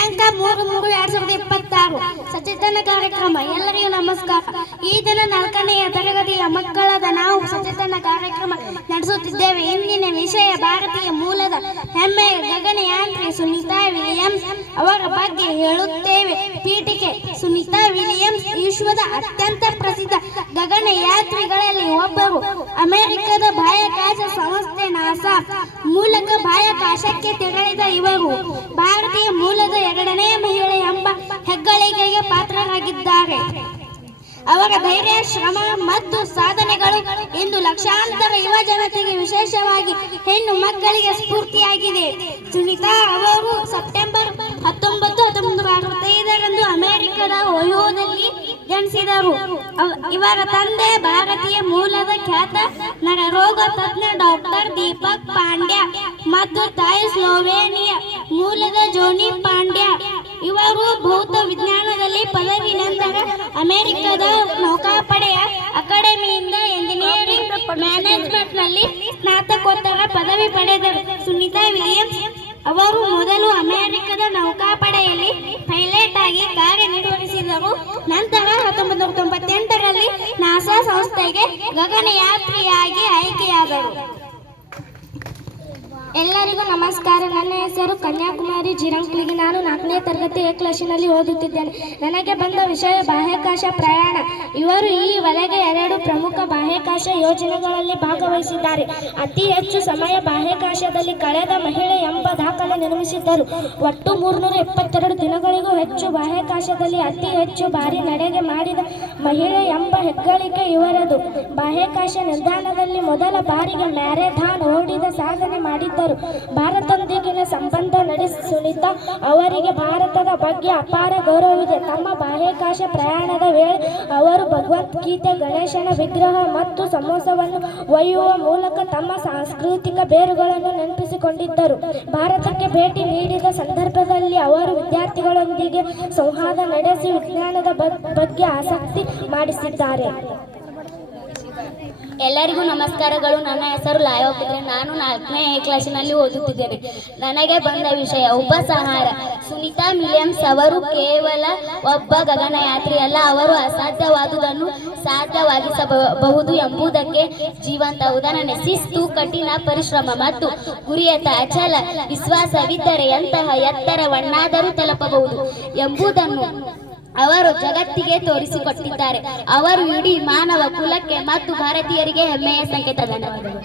ದಿನಾಂಕ 3/3/2026 ಸಚೇತನ ಕಾರ್ಯಕ್ರಮ. ಎಲ್ಲರಿಗೂ ನಮಸ್ಕಾರ. ಈ ದಿನ 4ನೆಯ ತರಗತಿಯ ಮಕ್ಕಳಾದ ನಾವು ಸಚೇತನ ಕಾರ್ಯಕ್ರಮ ನಡೆಸುತ್ತಿದ್ದೇವೆ. ಇಂದಿನ ವಿಷಯ ಭಾರತೀಯ ಮೂಲದ ಹೆಮ್ಮೆಯ ಗಗನಯಾತ್ರಿ ಸುನೀತಾ ವಿಲಿಯಮ್ಸ್ ಅವರ ಬಗ್ಗೆ ಹೇಳುತ್ತೇವೆ. ಪೀಠಿಕೆ: ಸುನೀತಾ ವಿಲಿಯಮ್ಸ್ ವಿಶ್ವದ ಅತ್ಯಂತ ಪ್ರಸಿದ್ಧ ಗಗನಯಾತ್ರಿಗಳಲ್ಲಿ ಒಬ್ಬರು. ಅಮೆರಿಕದ ಬಾಹ್ಯಾಕಾಶ ಸಂಸ್ಥೆ ನಾಸಾ ಮೂಲಕ ಬಾಹ್ಯಾಕಾಶಕ್ಕೆ ತೆರಳಿದ ಇವರು ಭಾರತೀಯ ಮೂಲದ 2ನೇ ಮಹಿಳೆ ಎಂಬ ಹೆಗ್ಗಳಿಕೆಗೆ ಪಾತ್ರರಾಗಿದ್ದಾರೆ. ಅವರ ಧೈರ್ಯ, ಶ್ರಮ ಮತ್ತು ಸಾಧನೆಗಳು ಇಂದು ಲಕ್ಷಾಂತರ ಯುವ ಜನತೆಗೆ, ವಿಶೇಷವಾಗಿ ಹೆಣ್ಣು ಮಕ್ಕಳಿಗೆ ಸ್ಫೂರ್ತಿಯಾಗಿದೆ. ಸುನೀತಾ ಅವರು ಸೆಪ್ಟೆಂಬರ್ 19, 1965ರಂದು ಅಮೆರಿಕದ ಓಹಿಯೋದಲ್ಲಿ ಜನಿಸಿದರು. ಇವರ ತಂದೆ ಭಾರತೀಯ ಮೂಲದ ಖ್ಯಾತ ನರರೋಗ ತಜ್ಞ ಡಾಕ್ಟರ್ ದೀಪಕ್ ಪಾಂಡ್ಯ ಮತ್ತು ತಾಯಿ ಸ್ಲೋವೇನಿಯಾ ಮೂಲದ ಜೋನಿ ಪಾಂಡ್ಯ. ಇವರು ಭೌತ ವಿಜ್ಞಾನದಲ್ಲಿ ಪದವಿ ನಂತರ ಅಮೆರಿಕದ ನೌಕಾಪಡೆಯ ಅಕಾಡೆಮಿಯಿಂದ ಎಂಜಿನಿಯರಿಂಗ್ ಮ್ಯಾನೇಜ್ಮೆಂಟ್ನಲ್ಲಿ ಸ್ನಾತಕೋತ್ತರ ಪದವಿ ಪಡೆದರು. ಸುನೀತಾ ವಿಲಿಯಮ್ಸ್ ಅವರು ಮೊದಲು ಅಮೆರಿಕದ ನೌಕಾಪಡೆಯಲ್ಲಿ ಪೈಲಟ್ ಆಗಿ ಕಾರ್ಯನಿರ್ವಹಿಸಿದರು. ನಂತರ 1998ರಲ್ಲಿ ನಾಸಾ ಸಂಸ್ಥೆಗೆ ಗಗನಯಾತ್ರಿಯಾಗಿ ಆಯ್ಕೆಯಾದರು. ಎಲ್ಲರಿಗೂ ನಮಸ್ಕಾರ. ನನ್ನ ಹೆಸರು ಕನ್ಯಾಕುಮಾರಿ ಜಿರಂಕ್ಲಿಗಿ. ನಾನು 4ನೇ ತರಗತಿ ಎ ಕ್ಲಾಸಿನಲ್ಲಿ ಓದುತ್ತಿದ್ದೇನೆ. ನನಗೆ ಬಂದ ವಿಷಯ ಬಾಹ್ಯಾಕಾಶ ಪ್ರಯಾಣ. ಇವರು ಈವರೆಗೆ 2 ಪ್ರಮುಖ ಬಾಹ್ಯಾಕಾಶ ಯೋಜನೆಗಳಲ್ಲಿ ಭಾಗವಹಿಸಿದ್ದಾರೆ. ಅತಿ ಹೆಚ್ಚು ಸಮಯ ಬಾಹ್ಯಾಕಾಶದಲ್ಲಿ ಕಳೆದ ಮಹಿಳೆ ಎಂಬ ದಾಖಲೆ ನಿರ್ಮಿಸಿದ್ದರು. ಒಟ್ಟು 372 ದಿನಗಳಿಗೂ ಹೆಚ್ಚು ಬಾಹ್ಯಾಕಾಶದಲ್ಲಿ ಅತಿ ಹೆಚ್ಚು ಬಾರಿ ನಡೆಗೆ ಮಾಡಿದ ಮಹಿಳೆ ಎಂಬ ಹೆಗ್ಗಳಿಕೆ ಇವರದು. ಬಾಹ್ಯಾಕಾಶ ನಿಲ್ದಾಣದಲ್ಲಿ ಮೊದಲ ಬಾರಿಗೆ ಮ್ಯಾರಥಾನ್ ಓಡಿದ ಸಾಧನೆ ಮಾಡಿದ್ದರು. ಭಾರತದೊಂದಿಗಿನ ಸಂಬಂಧ ನಡೆಸಿ ಸುನೀತಾ ಅವರಿಗೆ ಭಾರತದ ಬಗ್ಗೆ ಅಪಾರ ಗೌರವವಿದೆ. ತಮ್ಮ ಬಾಹ್ಯಾಕಾಶ ಪ್ರಯಾಣದ ವೇಳೆ ಅವರು ಭಗವದ್ಗೀತೆ, ಗಣೇಶನ ವಿಗ್ರಹ ಮತ್ತು ಸಮೋಸವನ್ನು ಒಯ್ಯುವ ಮೂಲಕ ತಮ್ಮ ಸಾಂಸ್ಕೃತಿಕ ಬೇರುಗಳನ್ನು ನೆನಪಿಸಿಕೊಂಡಿದ್ದರು. ಭಾರತಕ್ಕೆ ಭೇಟಿ ನೀಡಿದ ಸಂದರ್ಭದಲ್ಲಿ ಅವರು ವಿದ್ಯಾರ್ಥಿಗಳೊಂದಿಗೆ ಸಂವಾದ ನಡೆಸಿ ವಿಜ್ಞಾನದ ಬಗ್ಗೆ ಆಸಕ್ತಿ ಮಾಡಿಸಿದ್ದಾರೆ. ಎಲ್ಲರಿಗೂ ನಮಸ್ಕಾರಗಳು. ನನ್ನ ಹೆಸರು ಲಾಯೋಪುತ್ರ. ನಾನು 4ನೇ ಕ್ಲಾಸಿನಲ್ಲಿ ಓದುತ್ತಿದ್ದೇನೆ. ನನಗೆ ಬಂದ ವಿಷಯ ಉಪಸಂಹಾರ. ಸುನೀತಾ ವಿಲಿಯಮ್ಸ್ ಅವರು ಕೇವಲ ಒಬ್ಬ ಗಗನಯಾತ್ರಿಯಲ್ಲ, ಅವರು ಅಸಾಧ್ಯವಾದುದನ್ನು ಸಾಧ್ಯವಾಗಿಸಬಹುದು ಎಂಬುದಕ್ಕೆ ಜೀವಂತ ಉದಾಹರಣೆ. ಶಿಸ್ತು, ಕಠಿಣ ಪರಿಶ್ರಮ ಮತ್ತು ಗುರಿಯತ್ತ ಅಚಲ ವಿಶ್ವಾಸವಿದ್ದರೆ ಎಂತಹ ಎತ್ತರವನ್ನಾದರೂ ತಲುಪಬಹುದು ಎಂಬುದನ್ನು ಅವರು ಜಗತ್ತಿಗೆ ತೋರಿಸಿಕೊಟ್ಟಿದ್ದಾರೆ. ಅವರು ಇಡೀ ಮಾನವ ಕುಲಕ್ಕೆ ಮತ್ತು ಭಾರತೀಯರಿಗೆ ಹೆಮ್ಮೆಯ ಸಂಕೇತ. ಧನ್ಯವಾದಗಳು.